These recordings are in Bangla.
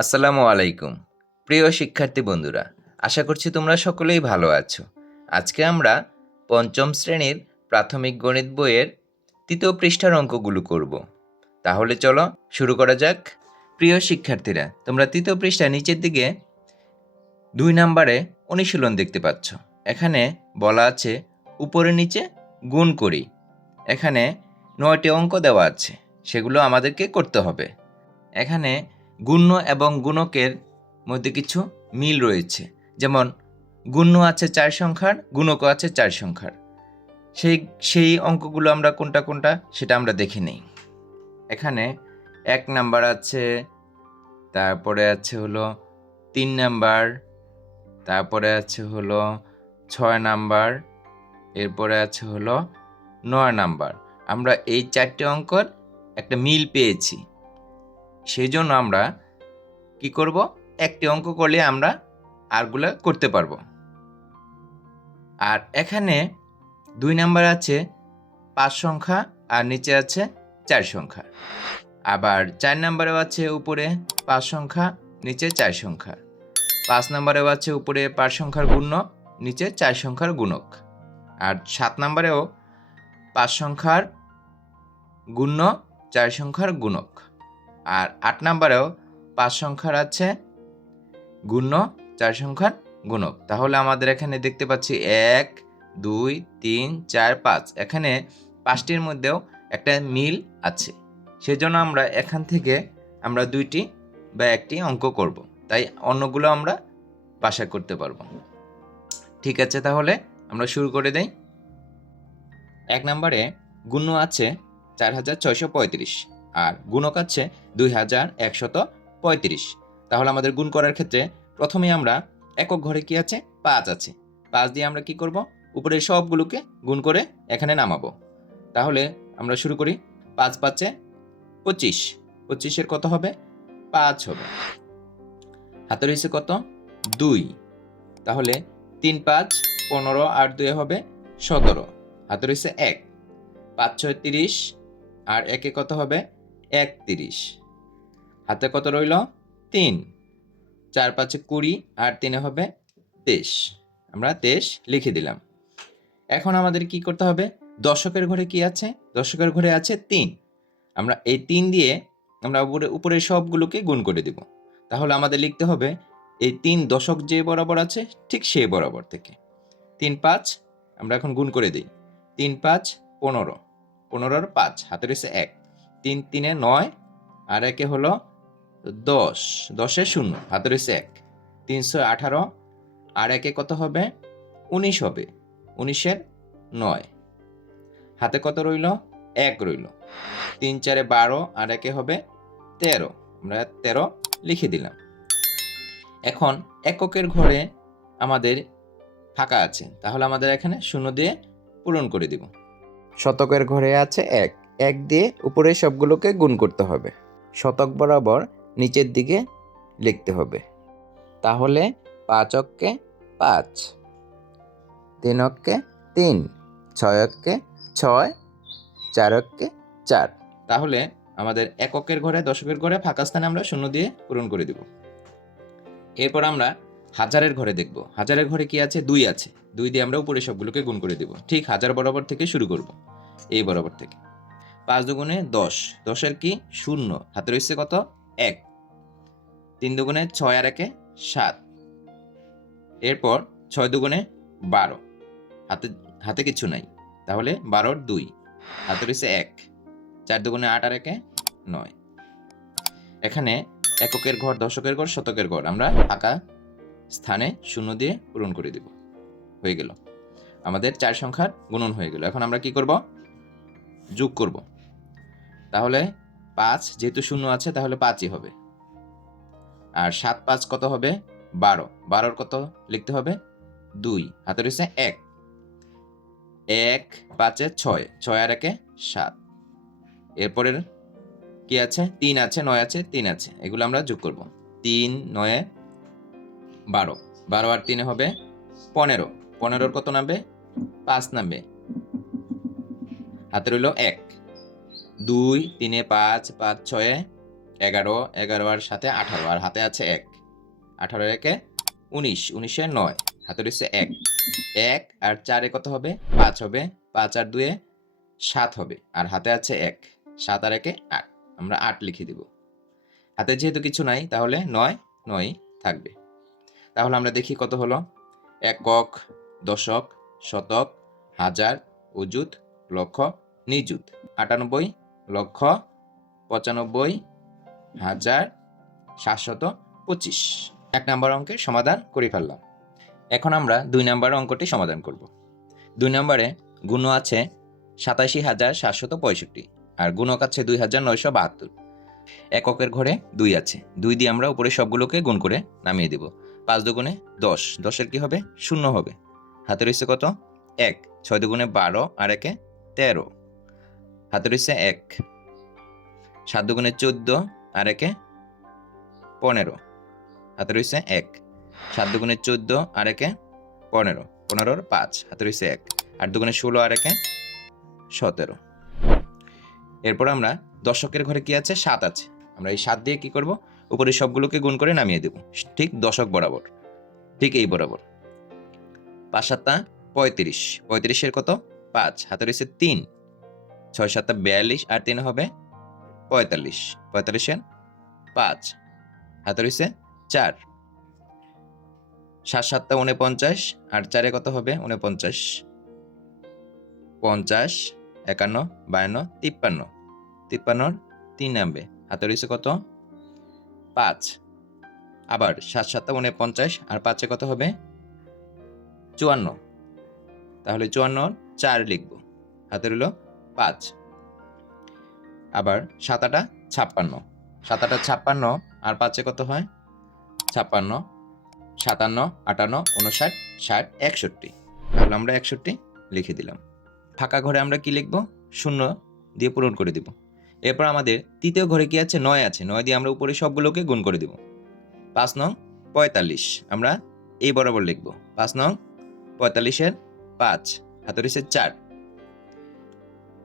আসসালামু আলাইকুম। প্রিয় শিক্ষার্থী বন্ধুরা, আশা করছি তোমরা সকলেই ভালো আছো। আজকে আমরা পঞ্চম শ্রেণীর প্রাথমিক গণিত বইয়ের ৩য় পৃষ্ঠার অঙ্কগুলো করব। তাহলে চলো শুরু করা যাক। প্রিয় শিক্ষার্থীরা, তোমরা ৩য় পৃষ্ঠার নিচের দিকে ২ নম্বরে অনুশীলন দেখতে পাচ্ছ। এখানে বলা আছে উপরে নিচে গুণ করি। এখানে ৯টি অঙ্ক দেওয়া আছে, সেগুলো আমাদেরকে করতে হবে। এখানে গুণ্য এবং গুণকের মধ্যে কিছু মিল রয়েছে, যেমন গুণ্য আছে ৪ সংখ্যার, গুণকও আছে ৪ সংখ্যার। সেই অঙ্কগুলো আমরা কোনটা কোনটা সেটা আমরা দেখে নেই। এখানে ১ নাম্বার আছে, তারপরে আছে হলো ৩ নাম্বার, তারপরে আছে হলো ৬ নাম্বার, এরপরে আছে হলো ৯ নাম্বার। আমরা এই ৪টে অঙ্কর একটা মিল পেয়েছি, সেই জন্য আমরা কি করব, একটি অঙ্ক করলে আমরা আরগুলো করতে পারবো। আর এখানে ২ নাম্বার আছে ৫ সংখ্যা আর নিচে আছে ৪ সংখ্যা। আবার ৪ নাম্বারেও আছে উপরে ৫ সংখ্যা, নিচে ৪ সংখ্যা। ৫ নাম্বারেও আছে উপরে ৫ সংখ্যার গুণ্য, নিচে ৪ সংখ্যার গুণক। আর ৭ নাম্বারেও ৫ সংখ্যার গুণ্য, ৪ সংখ্যার গুণক। আর ৮ নাম্বারেও ৫ সংখ্যার আছে গুণ্য, ৪ সংখ্যার গুণক। তাহলে আমাদের এখানে দেখতে পাচ্ছি ১, ২, ৩, ৪, ৫। এখানে ৫টির মধ্যেও একটা মিল আছে, সেজন্য আমরা এখান থেকে আমরা ২টি বা একটি অঙ্ক করব, তাই অন্যগুলো আমরা বাসা করতে পারবো। ঠিক আছে, তাহলে আমরা শুরু করে দেই। ১ নম্বরে গুণ্য আছে ৪৬৩৫ আর গুণক আছে ২১৩৫। তাহলে আমাদের গুণ করার ক্ষেত্রে প্রথমে আমরা একক ঘরে কি আছে, ৫ আছে। ৫ দিয়ে আমরা কি করব, উপরে সবগুলোকে গুণ করে এখানে নামাবো। তাহলে আমরা শুরু করি। ৫ ৫-এ ২৫, ২৫-এর কত হবে, ৫ হবে। হাতে রয়েছে কত, ২। তাহলে ৩ ৫ ১৫ আর ২ হবে ১৭। হাতে রয়েছে ১। ৫ ৬ ৩০ আর ১-এ কত হবে, ৩১। হাতে কত রইল, ৩। ৪ ৫-এ ২০ আর ৩-এ হবে ২৩। আমরা ২৩ লিখে দিলাম। এখন আমাদের কি করতে হবে, দশকের ঘরে কি আছে, দশকের ঘরে আছে ৩। আমরা এই ৩ দিয়ে আমরা উপরে সবগুলোকে গুণ করে দিব। তাহলে আমাদের লিখতে হবে এই ৩ দশক যে বরাবর আছে ঠিক সেই বরাবর থেকে ৩ ৫ আমরা এখন গুণ করে দিই। ৩ ৫ ১৫, ১৫-র ৫, হাতে রয়েছে ১। ৩ ৩-এ ৯ আর ১-এ হলো ১০, ১০-এ ০, হাতে রয়েছে ১। ৩১৮ আর ১-এ কত হবে, ১৯ হবে। ১৯-এর ৯, হাতে কত রইল, ১ রইল। ৩ ৪-এ ১২ আর ১-এ হবে ১৩, আমরা ১৩ লিখে দিলাম। এখন এককের ঘরে আমাদের ফাঁকা আছে, তাহলে আমাদের এখানে ০ দিয়ে পূরণ করে দিব। শতকের ঘরে আছে ১, ১ দিয়ে উপরে সবগুলোকে গুণ করতে হবে। শতক বরাবর নিচের দিকে লিখতে হবে। তাহলে ৫ অক্কে ৫, ৩ অক্কে ৩, ৬ অক্কে ৬, ৪ অক্কে ৪। তাহলে আমাদের এককের ঘরে দশকের ঘরে ফাঁকা স্থানে আমরা ০ দিয়ে পূরণ করে দিব। এরপর আমরা হাজারের ঘরে দেখব। হাজারের ঘরে কি আছে, ২ আছে। ২ দিয়ে আমরা উপরে সবগুলোকে গুণ করে দিব। ঠিক হাজার বরাবর থেকে শুরু করব, এই বরাবর থেকে। ৫ দুগুণে ১০, ১০-এর কি ০, হাতে রয়েছে কত, ১। ৩ দুগুণে ৬ আর ১-এ ৭। এরপর ৬ দুগুণে ১২, হাতে কিছু নাই, তাহলে ১২-র ২, হাতে রয়েছে ১। ৪ দুগুণে ৮ আর ১-এ ৯। এখানে এককের ঘর, দশকের ঘর, শতকের ঘর আমরা ফাঁকা স্থানে ০ দিয়ে পূরণ করে দেব। হয়ে গেল, আমাদের ৪ সংখ্যার গুণন হয়ে গেল। এখন আমরা কি করব, যোগ করব। তাহলে ৫ যেহেতু ০ আছে তাহলে ৫ই হবে। আর ৭ ৫ কত হবে, ১২। ১২-র কত লিখতে হবে, ২, হাতে রয়েছে ১। ১ ৫-এ ৬, ৬ আর ১-এ ৭। এরপরের কি আছে, ৩ আছে, ৯ আছে, ৩ আছে, এগুলো আমরা যোগ করব। ৩ ৯-এ ১২, ১২ আর ৩-এ হবে ১৫। ১৫-র কত নামবে, ৫ নামবে। হাতে রইল ১। ২ ৩-এ ৫, ৫ ৬-এ 11, 11 আর সাথে 18 আর হাতে আছে 1, 18 একে 19, 19 9, হাতে রয়েছে 1, 1 আর 4 কত হবে? 5 হবে, 5 আর 2 7 হবে, আর হাতে আছে 1, 7 আর 1 8, আমরা 8 লিখে দিব। হাতে যেহেতু কিছু নাই তাহলে 9 9 থাকবে। তাহলে আমরা দেখি কত হলো। একক, দশক, শতক, হাজার, অযুত, লক্ষ, নিযুত। 98 লক্ষ 95 হাজার 725। 1 নম্বর অঙ্কের সমাধান করে ফেললাম। এখন আমরা 2 নম্বর অঙ্কটি সমাধান করব। 2 নম্বরে গুণ আছে 87,765 আর গুণক আছে 2,972। এককের ঘরে 2 আছে, 2 দিয়ে আমরা উপরে সবগুলোকে গুণ করে নামিয়ে দেব। 5 দুগুণে 10, 10 কি হবে? 0 হবে। হাতে রয়েছে কত? 1, 6 দুগুণে 12 আর 1 13, হাতে রয়েছে 1, 7 দুগুণে 14 আর 1 15, হাতে রয়েছে 1, 7 দুগুণে 14 আর 1 15, 15 5, হাতে রয়েছে 1, 8 দুগুণে 16 আর 1 17। এরপর আমরা দশকের ঘরে কি আছে? 7 আছে। আমরা এই 7 দিয়ে কি করব? উপরে সবগুলোকে গুণ করে নামিয়ে দেব, ঠিক দশক বরাবর, ঠিক এই বরাবর। 5 7 35, 35 এর কত? 5, হাতে রয়েছে 3, 6 7 42 আর 3 হবে 45, 45 এর 5, হাতে রয়েছে 4, 7 7 49 আর 4 কত হবে? 49, 50 51 52 53, 53 3 নামবে, হাতে রয়েছে কত? 5, আবার 7 7 49 আর 5 কত হবে? 54, তাহলে 54 4 লিখব, হাতে রইল 5। আবার 7 8 56, 7 8 56 আর 5 কত হয়? 56, 57 58 59 60 61, তাহলে আমরা 61 লিখে দিলাম। ফাঁকা ঘরে আমরা কি লিখব? 0 দিয়ে পূরণ করে দিব। এরপর আমাদের তৃতীয় ঘরে কি আছে? 9 আছে, 9 দিয়ে আমরা উপরে সবগুলোকে গুণ করে দিব। 5 নং 45, আমরা এই বরাবর লিখব। 5 নং 45 এর 5, হাতে রয়েছে 4,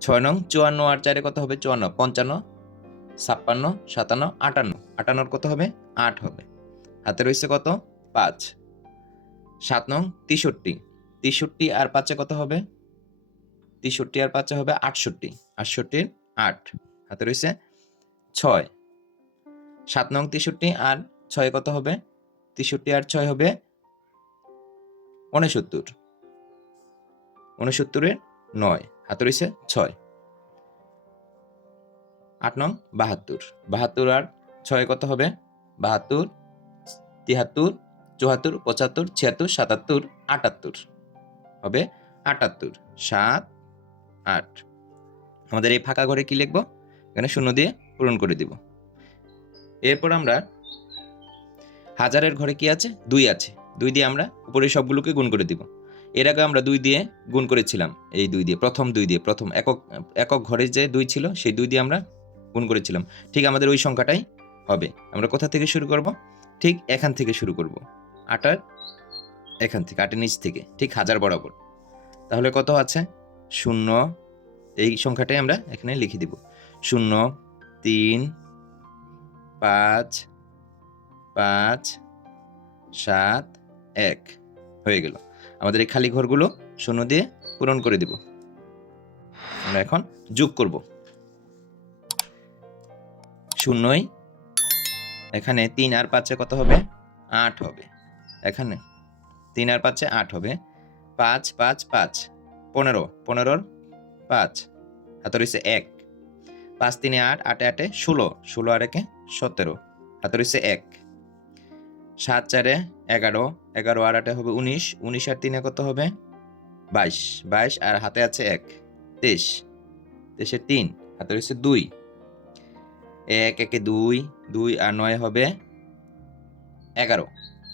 6 নং 54 আর 4 কত হবে? 54, 55 56 57 58, 58 কত হবে? 8 হবে, হাতে রয়েছে কত? 5। 7 নং 63, 63 আর 5 কত হবে? 63 আর 5 হবে 68, 68 এর 8, হাতে রয়েছে 6। 7 নং 63 আর 6 কত হবে? 63 আর 6 হবে 69, 69 এর 9, হাতে রয়েছে 6। 8 নং 72, 72 আর 6 কত হবে? 72 73 74 75 76 77 78, হবে 78, 7 8। আমাদের এই ফাঁকা ঘরে কি লিখবো? এখানে 0 দিয়ে পূরণ করে দিব। এরপর আমরা হাজারের ঘরে কি আছে? 2 আছে, 2 দিয়ে আমরা উপরে সবগুলোকে গুণ করে দিব। এর আগে আমরা 2 দিয়ে গুণ করেছিলাম, এই 2 দিয়ে প্রথম একক ঘরে যে 2 ছিল সেই 2 দিয়ে আমরা গুণ করেছিলাম। ঠিক আমাদের ওই সংখ্যাটাই হবে। আমরা কোথা থেকে শুরু করব? ঠিক এখান থেকে শুরু করব, 8 এখান থেকে, 8 নিচ থেকে, ঠিক হাজার বরাবর। তাহলে কত আছে? 0, এই সংখ্যাটাই আমরা এখানে লিখে দিব। 0 3 5 5 7 1 হয়ে গেল। আমাদের এই খালি ঘরগুলো 0 দিয়ে পূরণ করে দিব। আমরা এখন যোগ করব। 0 এখানে 3 আর 5 কত হবে? 8 হবে। এখানে 3 আর 5 8 হবে। 5 5 5 15, 15 5, হাতে রয়েছে 1, 5 3 8 8 8 16, 16 আর 1 17, হাতে রয়েছে 1, 7 4 11, 11 আর 8 হবে 19, 19 আর 3 কত হবে? 22, 22 আর হাতে আছে 1, 23, 23 3, হাতে রয়েছে 2, 1 1 2, 2 আর 9 হবে 11,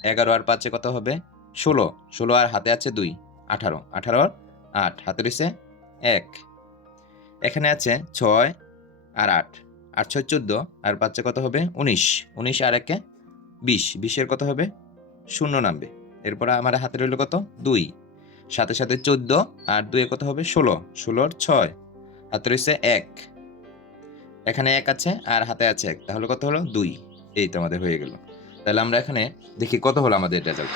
11 আর 5 কত হবে? 16, 16 আর হাতে আছে 2, 18, 18 আর 8, হাতে রয়েছে 1, এখানে আছে 6 আর 8, 8 6 14 আর 5 কত হবে? 19, 19 আর 1 20, 20 এর কত হবে? 0 নামবে। এরপর আমার হাতে রইল কত? 2, সাথে সাথে 14 আর 2 কত হবে? 16, 16 6, হাতে রয়েছে 1, এখানে 1 আছে আর হাতে আছে 1, তাহলে কত হলো 2। এই তো আমাদের হয়ে গেল। তাহলে আমরা এখানে দেখি কত হলো আমাদের রেজাল্ট।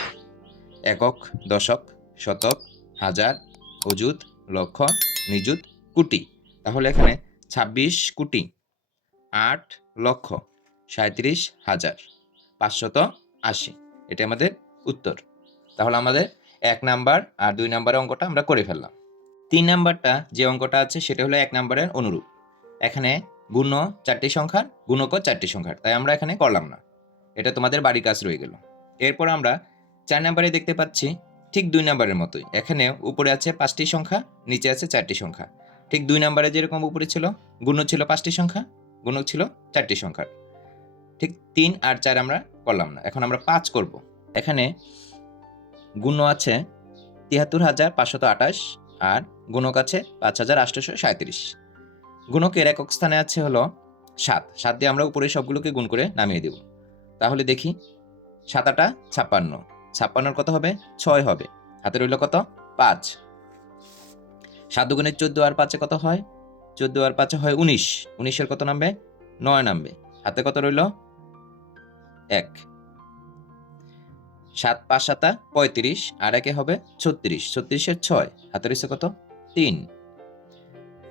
একক, দশক, শতক, হাজার, অযুত, লক্ষ, নিযুত, কোটি। তাহলে এখানে 26 কোটি 8 লক্ষ 37,580। এটা আমাদের উত্তর। তাহলে আমাদের 1 নাম্বার আর 2 নাম্বারের অঙ্কটা আমরা করে ফেললাম। 3 নাম্বারটা যে অঙ্কটা আছে সেটা হলো 1 নাম্বারের অনুরূপ। এখানে গুণ্য 4টি সংখ্যার, গুণকও 4টি সংখ্যার, তাই আমরা এখানে করলাম না। এটা তোমাদের বাড়ির কাজ রয়ে গেল। এরপর আমরা 4 নাম্বারে দেখতে পাচ্ছি ঠিক 2 নাম্বারের মতোই। এখানে উপরে আছে 5টি সংখ্যা, নিচে আছে 4টি সংখ্যা। ঠিক 2 নাম্বারে যেরকম উপরে ছিল, গুণ্য ছিল 5টি সংখ্যা, গুণক ছিল 4টি সংখ্যার। ঠিক 3 আর 4 আমরা করলাম না। এখন আমরা 5 করব। এখানে গুণ্য আছে 73,528 আর গুণক আছে 5,837। গুণকের একক স্থানে আছে হলো 7। 7 দিয়ে আমরা উপরে সবগুলোকে গুণ করে নামিয়ে দেব। তাহলে দেখি 7 8 56। 56 কত হবে? 6 হবে। হাতে রইল কত? 5। 7 দুগুণে 14 আর 5 কত হয়? 14 আর 5 হয় 19। 19 এর কত নামবে? 9 নামবে। হাতে কত রইল? 1। 7 5 7 35 আর একে হবে 36। 36 এর 6, হাতে রইছে কত? 3।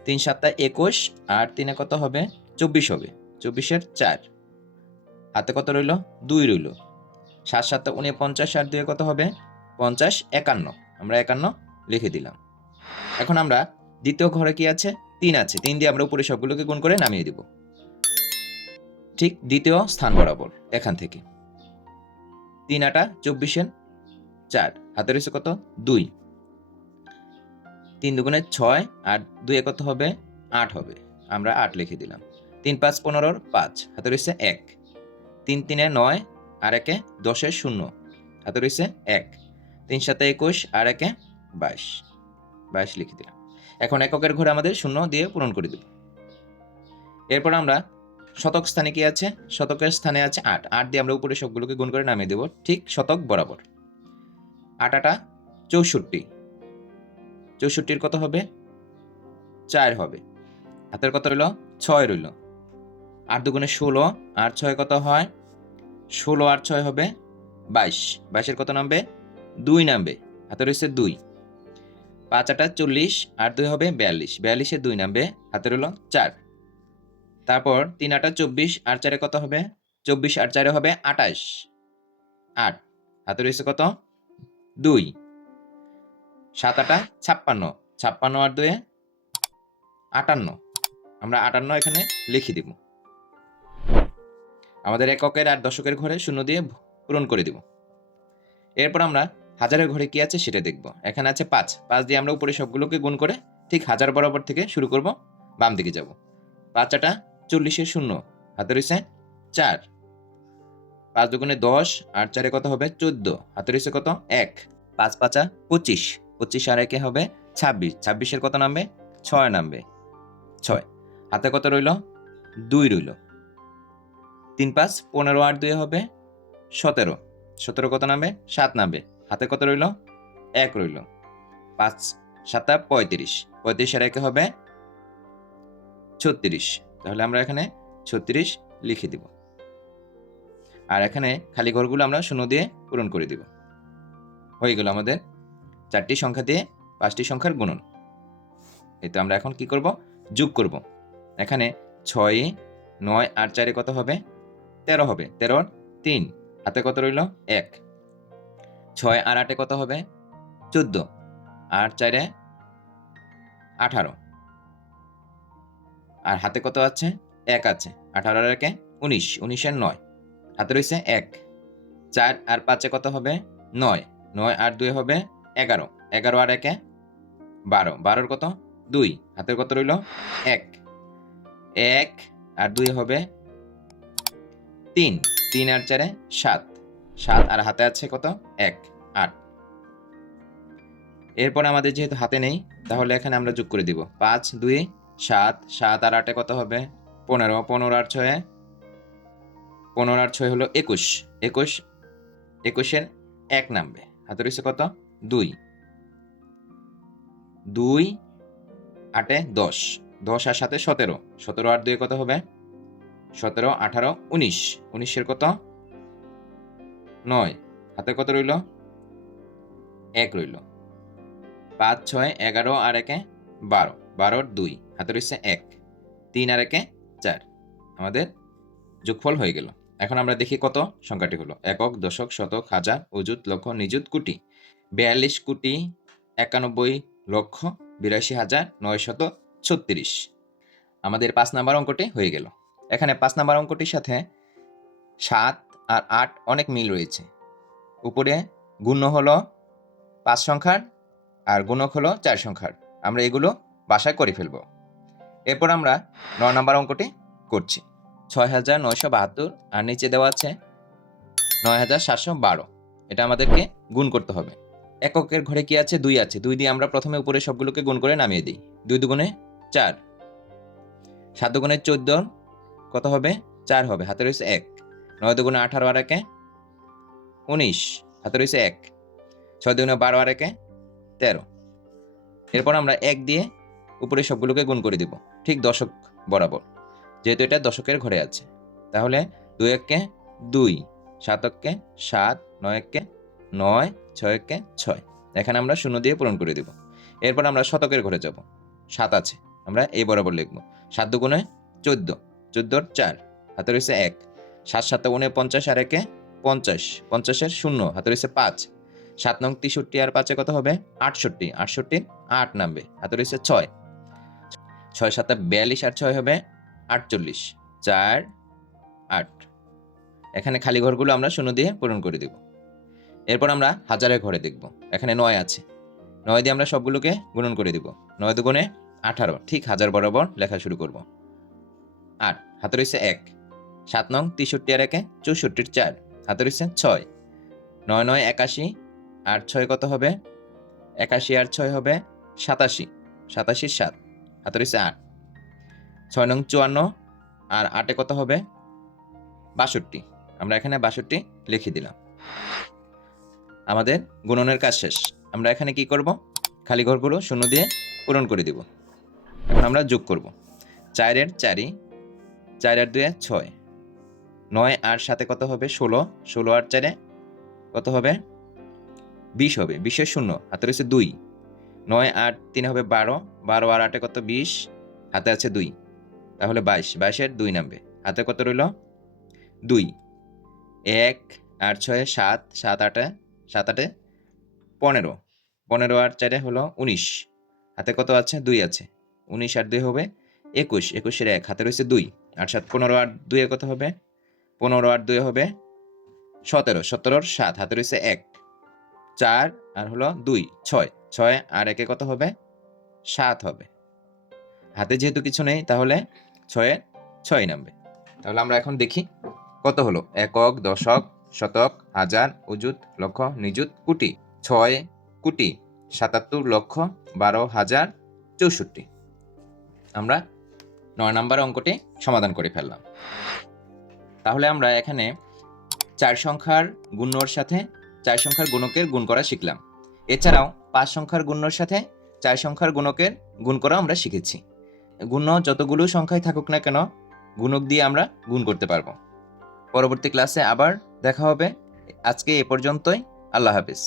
3 7 21 আর 3 কত হবে? 24 হবে। 24 এর 4, হাতে কত রইল? 2 রইল। 7 7 49 আর 2 কত হবে? 50 51। আমরা 51 লিখে দিলাম। এখন আমরা দ্বিতীয় ঘরে কি আছে? 3 আছে। 3 দিয়ে আমরা উপরে সবগুলোকে গুণ করে নামিয়ে দিব। ঠিক দ্বিতীয় স্থান বরাবর এখান থেকে 3 8 24 এর 4, হাতে রয়েছে কত? 2। 3 দুগুণে 6 আর 2 কত হবে? 8 হবে। আমরা 8 লিখে দিলাম। 3 5 15 এর 5, হাতে রয়েছে 1। 3 3 এ 9 আর একে 10 এর 0, হাতে রয়েছে 1। 3 7 21 আর একে 22। 22 লিখে দিলাম। এখন এককের ঘরে আমাদের 0 দিয়ে পূরণ করে দেব। এরপর আমরা শতক স্থানে কি আছে? শতকের স্থানে আছে 8। 8 দিয়ে আমরা উপরে সবগুলোকে গুণ করে নামিয়ে দেব ঠিক শতক বরাবর। 8 8 64। 64 কত হবে? 4 হবে। হাতের কত রইল? 6 রইল। 8 দুগুণে 16 আর 6 কত হয়? 16 আর 6 হবে 22। 22 এর কত নামবে? 2 নামবে। হাতে রয়েছে 2। 5 8 40 আর 2 হবে 42। 42 এর 2 নামবে। হাতে রইল 4। তারপর 3 8 24 আর 4 কত হবে? 24 আর 4 হবে 28। 8, হাতে রয়েছে কত? 2। 7 8 56। 56 আর 2 58। আমরা 58 এখানে লিখে দিব। আমাদের এককের আর দশকের ঘরে 0 দিয়ে পূরণ করে দিব। এরপর আমরা হাজারের ঘরে কি আছে সেটা দেখব। এখানে আছে 5। 5 দিয়ে আমরা উপরে সবগুলোকে গুণ করে ঠিক হাজার বরাবর থেকে শুরু করব, বাম দিকে যাব। 5 8 40 এর 0, হাতে রয়েছে 4। 5 দুগুণে 10 আর 4 কত হবে? 14। হাতে রয়েছে কত? 1। 5 5 25। 25 আর 1 হবে 26। 26 এর কত নামবে? 6 নামবে। 6। হাতে কত রইল? 2 রইল। 3 5 15 আর 2 হবে 17। 17 কত নামবে? 7 নামবে। হাতে কত রইল? 1 রইল। 5 7 35। 35 আর 1 হবে 36। তাহলে আমরা এখানে 36 লিখে দিব। আর এখানে খালি ঘরগুলো আমরা 0 দিয়ে পূরণ করে দিব। হয়ে গেল আমাদের 4টি সংখ্যা দিয়ে 5টি সংখ্যার গুণন। এই তো আমরা এখন কি করব? যোগ করব। এখানে 6 9 আর 4 কত হবে? 13 হবে। 13 আর 3, হাতে কত রইল? 1। 6 আর 8 কত হবে? 14। আর 4 18। আর হাতে কত আছে? 1 আছে। 18 আর 1 19। 19 এর 9, হাতে রয়েছে 1। 4 আর 5 কত হবে? 9। 9 আর 2 হবে 11। 11 আর 1 12। 12 কত? 2। হাতের কত রইল? 1। 1 আর 2 হবে 3। 3 আর 4 7। 7 আর হাতে আছে কত? 1 8। এরপর আমাদের যেহেতু হাতে নেই, তাহলে এখানে আমরা যোগ করে দিব। 5 2 7। 7 আর 8 কত হবে? 15। 15 আর 6 15 আর 6 হলো 21। 21 21 এর 1 নামবে। হাতে রয়েছে কত? 2। 2 8 10। 10 আর 7 17, 17 আর 2 কত হবে? 17, 18, 19, 19 কত? 9, হাতে কত রইল? 1 রইল। 5, 6, 11 আর 1 12, 12 2, হাতে রয়েছে 1, 3 আর 1 4, আমাদের যোগফল হয়ে গেল। এখন আমরা দেখি কত সংখ্যাটি হলো। একক, দশক, শতক, হাজার, অযুত, লক্ষ, নিযুত, কোটি। 42 কোটি 91 লক্ষ 82,936। আমাদের 5 নাম্বার অঙ্কটি হয়ে গেল। এখানে 5 নাম্বার অঙ্কটির সাথে 7 আর 8 অনেক মিল রয়েছে। উপরে গুণ্য হলো 5 সংখ্যার আর গুণক হলো 4 সংখ্যার। আমরা এগুলো বাসায় করে ফেলব। এরপর আমরা 9 নাম্বার অঙ্কটি করছি। 6,972 আর নিচে দেওয়া আছে 9,712। এটা আমাদেরকে গুণ করতে হবে। এককের ঘরে কি আছে? 2 আছে। 2 দিয়ে আমরা প্রথমে উপরে সবগুলোকে গুণ করে নামিয়ে দিই। 2 দুগুণে 4, 7 দুগুণে 14 কত হবে? 4 হবে, হাতে রয়েছে 1। 9 দুগুণে 18 আর 1 19, হাতে রয়েছে 1। 6 দুগুণে 12 আর 1 13। এরপর আমরা 1 দিয়ে উপরে সবগুলোকে গুণ করে দিব, ঠিক দশক বরাবর, যেহেতু এটা দশকের ঘরে আছে। তাহলে 2 1 2, 7 1 7, 9 1 9, 6 1 6। এখানে আমরা শূন্য দিয়ে পূরণ করে দেব। এরপর আমরা শতকের ঘরে যাব। 7 আছে, আমরা এই বরাবর লিখব। 7 দুগুণে 14, 14 4, হাতে রয়েছে 1। 7 7 49 আর 1 50, 50 0, হাতে রয়েছে 5। 7 নং 63 আর 5 কত হবে? 68, 68 8 নামবে, হাতে রয়েছে 6। 6 7 42 আর 6 হবে 48, 4 8। এখানে খালি ঘরগুলো আমরা শূন্য দিয়ে পূরণ করে দেব। এরপর আমরা হাজারের ঘরে দেখব। এখানে 9 আছে, 9 দিয়ে আমরা সবগুলোকে গুণন করে দেব। 9 দুগুণে 18, ঠিক হাজার বরাবর লেখা শুরু করব। 8, হাতে রয়েছে 1। 7 নং 63 আর 1 64 4, হাতে রয়েছে 6। 9 9 81 আর 6 কত হবে? 81 আর 6 হবে 87, 87 7, হাতে রয়েছে 8। 6 নং 54 আর 8 কত হবে? 62, আমরা এখানে 62 লিখে দিলাম। আমাদের গুণনের কাজ শেষ। আমরা এখানে কি করব? খালি ঘরগুলো শূন্য দিয়ে পূরণ করে দিব। এখন আমরা যোগ করব। 4 এর 4, 4 আর 2 6, 9 আর 7 কত হবে? 16, 16 আর 4 কত হবে? 20 হবে, 20 এর 0, হাতে রয়েছে 2। 9 আর 3 হবে 12, 12 আর 8 কত? 20, হাতে আছে 2, তাহলে 22, 22 এর 2 নামবে, হাতে কত রইল? 2। 1 আর 6 7, 7 8 7 8 15, 15 আর 4 হলো 19, হাতে কত আছে? 2 আছে। 19 আর 2 হবে 21, 21 এর 1, হাতে রয়েছে 2। 8 7 15 আর 2 কত হবে? 15 আর 2 হবে 17, 17 এর 7, হাতে রয়েছে 1। 4 আর হলো 2 6, 6 আর 1 কত হবে? 7 হবে, হাতে যেহেতু কিছু নেই তাহলে 6 এ 6 নামবে। তাহলে আমরা এখন দেখি কত হলো। একক, দশক, শতক, হাজার, অযুত, লক্ষ, নিযুত, কোটি। 6 কোটি 77 লক্ষ 12,064। আমরা 9 নাম্বার অঙ্কটি সমাধান করে ফেললাম। তাহলে আমরা এখানে 4 সংখ্যার গুণ্যর সাথে 4 সংখ্যার গুণকের গুণ করা শিখলাম। এছাড়াও 5 সংখ্যার গুণ্যর সাথে 4 সংখ্যার গুণকের গুণ করা আমরা শিখেছি। গুণ্য যতগুলো সংখ্যায় থাকুক না কেন, গুণক দিয়ে আমরা গুণ করতে পারবো। পরবর্তী ক্লাসে আবার দেখা হবে। আজকে এ পর্যন্তই। আল্লাহ হাফেজ।